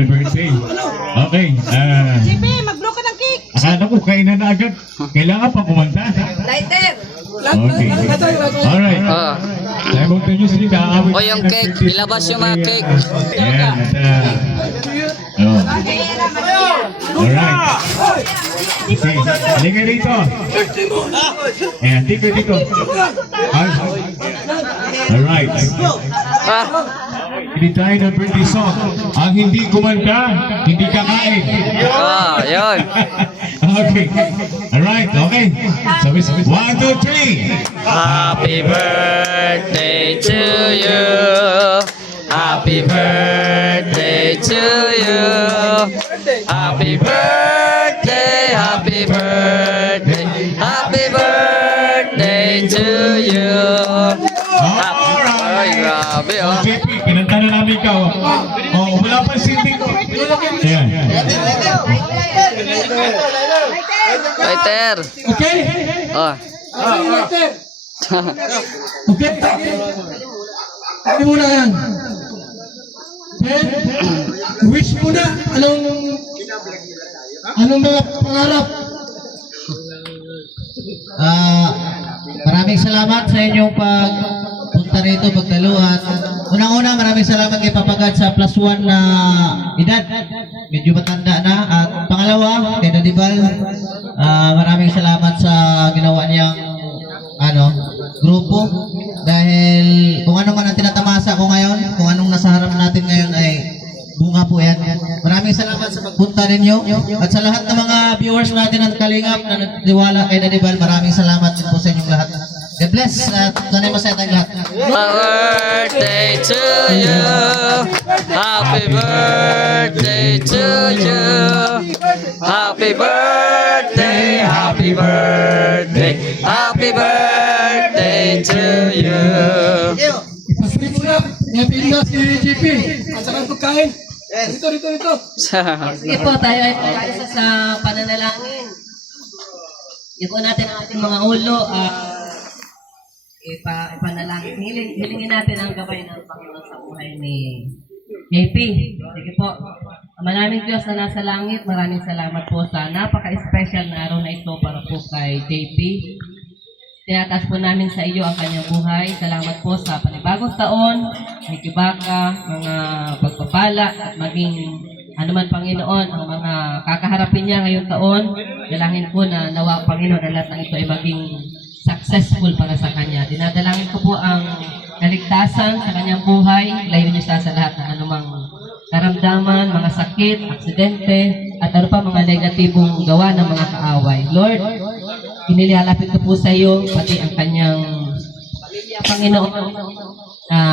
happy birthday. Okay. JP, mag-blow ka ng cake. Akala ko kainan na agad. Kailangan pa kumanta. Lighter. Okay. Alright. Simultaneously, nakaawit. O yung cake, ilabas yung mga cake. Ayan. Alright. Okay. Halika dito. Ayan, tika dito. Alright. Ah, Hindi tayo ng birthday song. Ang hindi kumanta, hindi kakain. yun. Okay. Alright, okay. Sabi, 1, 2, 3. Happy birthday to you. Happy birthday to you. Happy birthday, happy birthday, happy birthday to you. Ay, grabe oh. JP, kinanta na namin ikaw. Oh, wala pa sinding. Ayan. Lighter. Okay? Oh. Okay? Ano muna yan? Okay? Wish muna. Anong mga pangarap? Maraming salamat sa inyong pagpunta rito, pagdaluhan. Unang-una, maraming salamat kay Papagad sa +1 na edad. Medyo matanda na. At pangalawa, kay Dadibal, maraming salamat sa ginawa niyang grupo. Dahil kung ano man ang tinatamasa ko ngayon, kung anong nasa harap natin ngayon ay bunga po yan. Maraming salamat sa pagpunta ninyo. At sa lahat ng mga viewers natin ng Kalingap na nagtiwala kay Dadibal, maraming salamat din po sa inyong lahat. God bless at sanay masaya tayong lahat. Birthday to you. Happy birthday to you. Happy birthday, happy birthday, happy birthday to you. Ipasali mo na. Napinda si JP. At saka ang pagkain. Rito. Sige po, tayo ay isa sa pananalangin. Ipo natin ang ating mga ulo. Ipanalangin. Hilingin natin ang gabay ng Panginoon sa buhay ni JP. Sige po. Maraming Diyos na nasa langit, maraming salamat po sa napaka-special na araw na ito para po kay JP. Tinataas po namin sa iyo ang kanyang buhay. Salamat po sa panibagong taon, Nikibaka, mga pagpapala at maging anuman Panginoon ang mga kakaharapin niya ngayong taon. Dalangin ko na nawa Panginoon ang lahat ng ito ay maging successful para sa kanya. Dinadalangin ko po ang kaligtasan sa kanyang buhay. Layo niyo siya sa lahat ng anumang karamdaman, mga sakit, aksidente, at ano pa mga negatibong gawa ng mga kaaway. Lord, inilalapit ko po sa iyo, pati ang kanyang pamilya, Panginoon.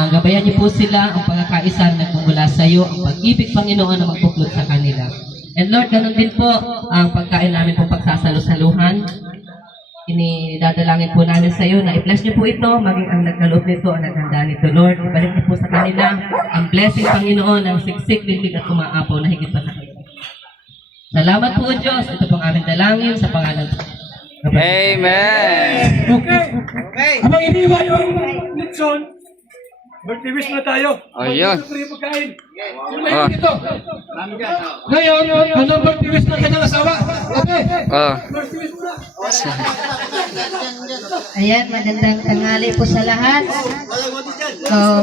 Gabayan niyo po sila, ang pagkakaisa na nagmumula sa iyo, ang pag-ibig, Panginoon, na magpuklod sa kanila. And Lord, ganun din po ang pagkain namin po pagsasalo-saluhan. Inidadalangin po namin sa iyo na i-bless niyo po ito, maging ang nagkaloob nito, ang naghanda nito. Lord, ibalik niyo po sa kanila ang blessing, Panginoon, ng siksik, bibig at kumaapaw na higit pa sa kanila. Salamat po, Diyos. Ito pong aming dalangin sa pangalan. Amen. Okay. Habang iniwa yung litson, birthday wish na tayo. Ayun. Pagkain. Ito. Ngayon, anong birthday wish ng kanyang asawa? Okay. Birthday wish muna. Ayan, magandang tanghali po sa lahat.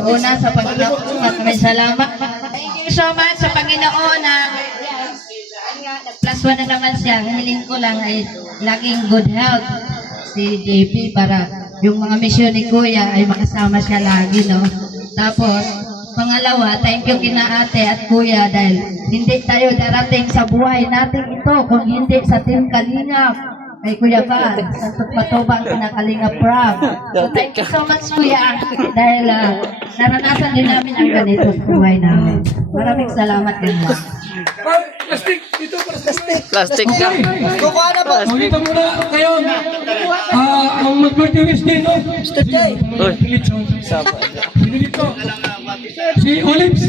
Una sa Panginoon, maraming salamat. Thank you so much sa Panginoon na +1 na naman siya. Hiling ko lang ay laging good health si JP para yung mga misyon ni Kuya ay makasama siya lagi, no? Tapos, pangalawa, thank you kina ate at kuya dahil hindi tayo darating sa buhay natin ito kung hindi sa Team Kalingap. Kay Kuya Val, sa patubang kina Kalingap Rob. So thank you so much Kuya dahil naranasan din namin ang ganito sa buhay namin. Maraming salamat din mo. Plastic, dito para sa Plastic ka. Kukuha na po. Dito muna kayo. Ang mag-birthday wish din, no? Uy. Sino dito? Si Olives.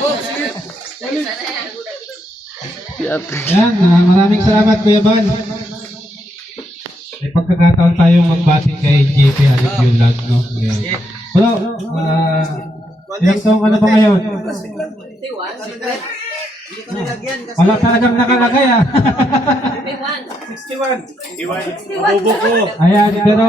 Oh, sige. Yan, maraming salamat Kuya Van. May pagkakataon tayong magbati kay JP Alip Yulag, no? Hello, ilang taong ka na ba ngayon? Wala talagang nakalagay ah. 51. Ayan, pero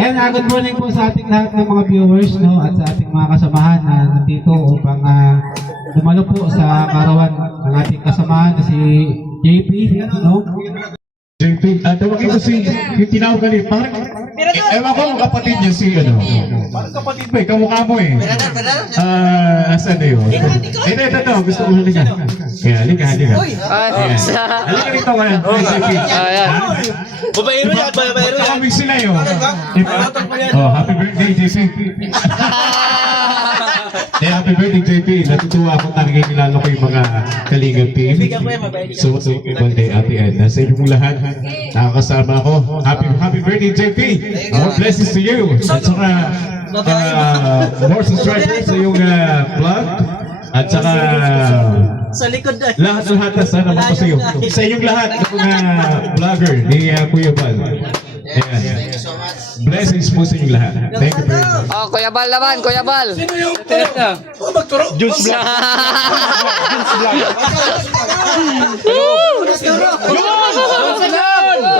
Ayan, good morning po sa ating lahat ng mga viewers, no, at sa ating mga kasamahan na nandito upang dumalo po sa karawan ng ating kasamahan na si JP, no? JP, tawagin ko si, yung tinawag kanina, parang, ewan ko ang kapatid niya si, parang kapatid mo eh, kamukha mo eh. Asan na yun? Ito, gusto ko halika. Kaya, halika. Ayan. Halika rito ngayon, JP. Ayan. Babayero yan. Kaming sila yun. Diba? Oh, happy birthday, JP. Happy birthday, JP. Natutuwa ako nakikilala ko yung mga Kalingap team. So, happy birthday, Ate Edna. Sa inyong lahat, nakakasama ako. Happy birthday, JP. More blessings to you. At saka, more subscribers sa iyong vlog. At saka, Sa likod na. lahat na sana mo sa iyo. Sa inyong lahat, ng mga vlogger ni Kuya Bal. Ayan. Blessings po sa inyong lahat. Thank you very much. Oh, Kuya Bal naman, Kuya Bal. Sino yung turo? Oh, magturo. Juice vlog.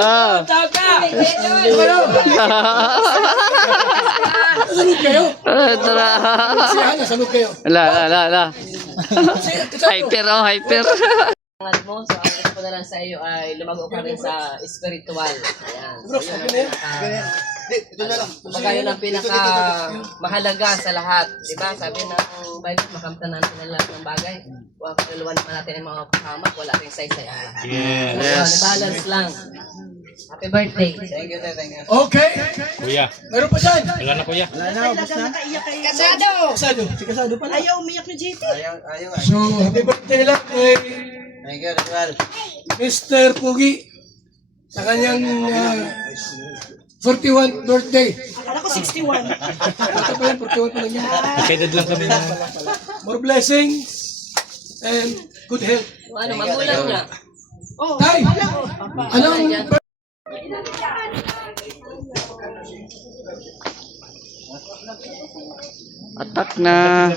Ah. Nasalog kayo. Tara. Siya, nasalog kayo. La. Hyper. Ang mo, so ang gusto ko na lang sa iyo ay lumago ka rin sa spiritual. Ayan. So, kumbaga yun ang pinaka mahalaga sa lahat. Diba? Sabi ng Bible, makamtan natin ang lahat ng bagay. Huwag kaluluwan naman natin ang mga pahamak, wala rin say-say ang lahat. Yes. Balance lang. Happy birthday. Okay. Kuya. Meron pa dyan. Kasado! Kasado. Si Kasado pala. Ayaw umiyak ni JP. So, happy birthday lang kay Mr. Pugi sa kanyang 41st birthday. Akala ko 61. Ito pa yan, 41 pa lang yan. Excited lang kami. More blessings and good health. Ano, magulang niya. Tay! Anong Atak na.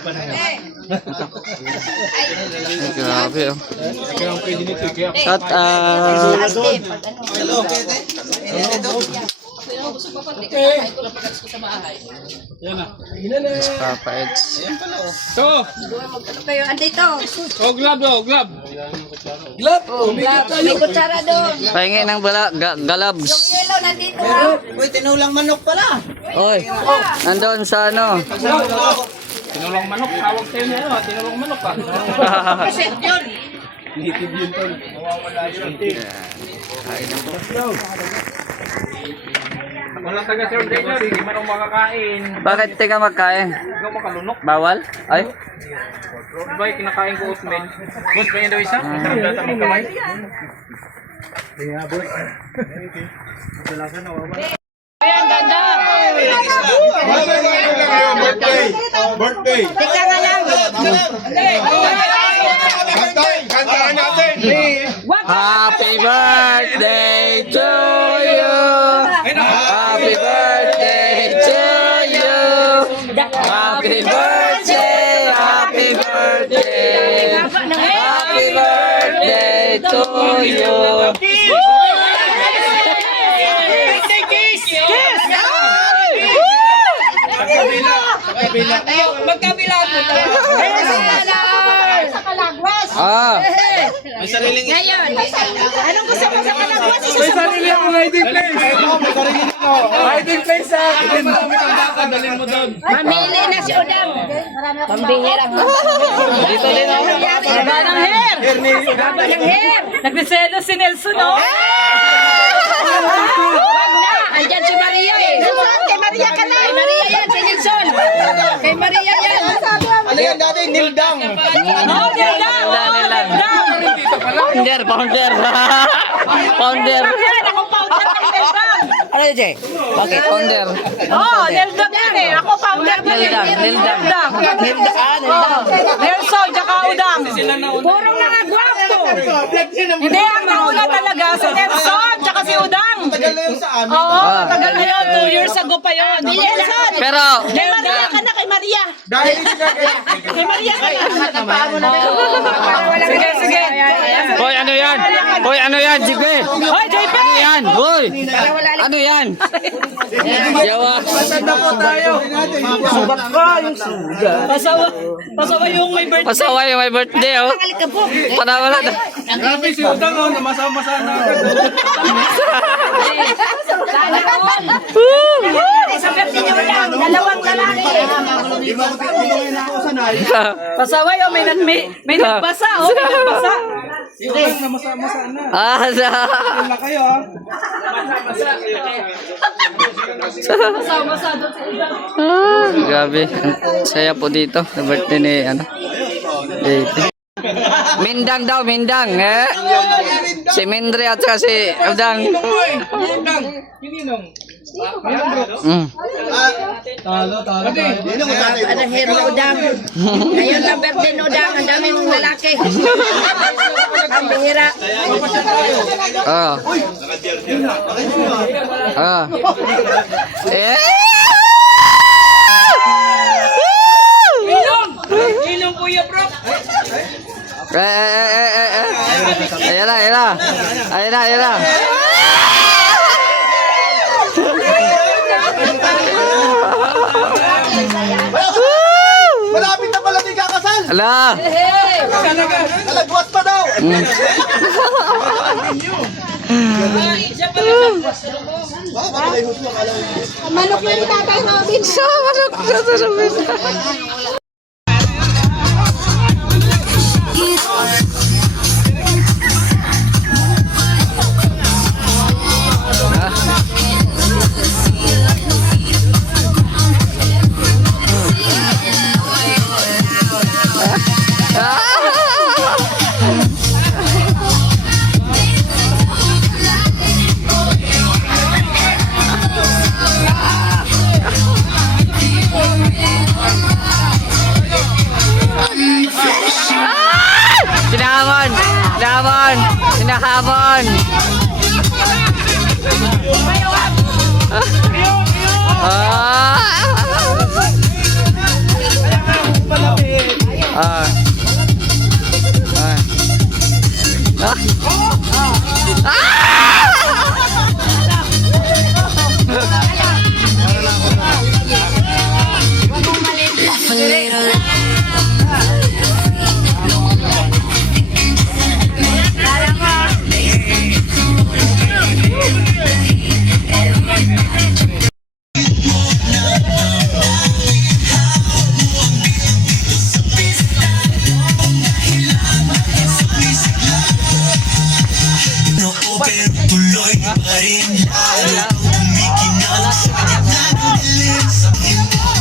Grabe oh. Shout out. okay? Papa Eds. Kayo, andito. Glove! Umigit tayo. May kutsara doon. Pahingi ng galabs. Yellow, nandito. Uy, tinulang manok pala. Oy, nandun sa ano. Percent yun. Walang taga-survey na, hindi man ako makakain. Bakit di ka magkain? Ikaw makalunok. Bawal? Ay? Diba, kinakain ko oatmeal. Oatmeal daw isa? Masarap data magkamay. Birthday! Teka nga lang. Kantaan natin! Happy birthday to you. Happy birthday to you. Happy birthday, happy birthday. Happy birthday to you. Magkabila po tayo. Sa Kalagwas. Ah, Ngayon, anong gusto mo sa Kalagwas? May sarili akong hiding place. Hiding place sa akin. Mamili na si Udang. Pambihira mo. dito din ako. Haba ng hair. Haba ng hair. Nagdeselo si Nelson, no? Wag na. Andyan si Maria eh. Kay Maria ka na. Kay Maria yan, si Nelson. Kay Maria yan. Ano yan dati? Nildang. Oh, Nildang. Founder. Founder. Ako founder ng Nildang. Ano yun, Jay? Bakit? Founder. Oh, Nildang yan eh. Ako founder ng Nildang. Nildang. Nelson, tsaka Udang. Puro mga gwapo. Hindi, ang nauna talaga si Nelson, tsaka si Udang. Oo, matagal na yun. 2 years ago pa yun. Nelson! Pero, Kay Maria ka na, kay Maria. Kay Maria ka na. sige, sige. Hoy, ano yan? Hoy, ano yan, JP? Hoy, JP! Ano yan? Hoy! Ano yan? Yawa. Pasawa yung may birthday. Pasawa yung may birthday, oh. Panawala na. Grabe si Udang, oh, namasama-sama na agad. Sana all. Sa birthday niyo lang, dalawang lalaki. Pasawa yung may nagbasa, oh. May nagbasa. Udang, namasama-sama na. Ah, Wala kayo, ha? grabe. Ang saya po dito. Sa birthday ni, ano, JP. Mindang daw, Mindang, eh? Si Mindre at saka si Udang. Udang, kininong. Ada hero udang. Ngayon ang birthday ng udang, ang dami mong lalaki. Ang bihira. Ah. Ah. Eh. Ilong kuya bro. Ayan na, ayan na. Ayan na, ayan na. Malapit na pala di kakasal! Ala. Nalagwas pa daw! Manok na ni Tatay Robin. Sinahamon! Sinahamon! Sinahamon! Ah. Tuloy pa rin lalo kumikinang sa kanya ng dilim sa mundo.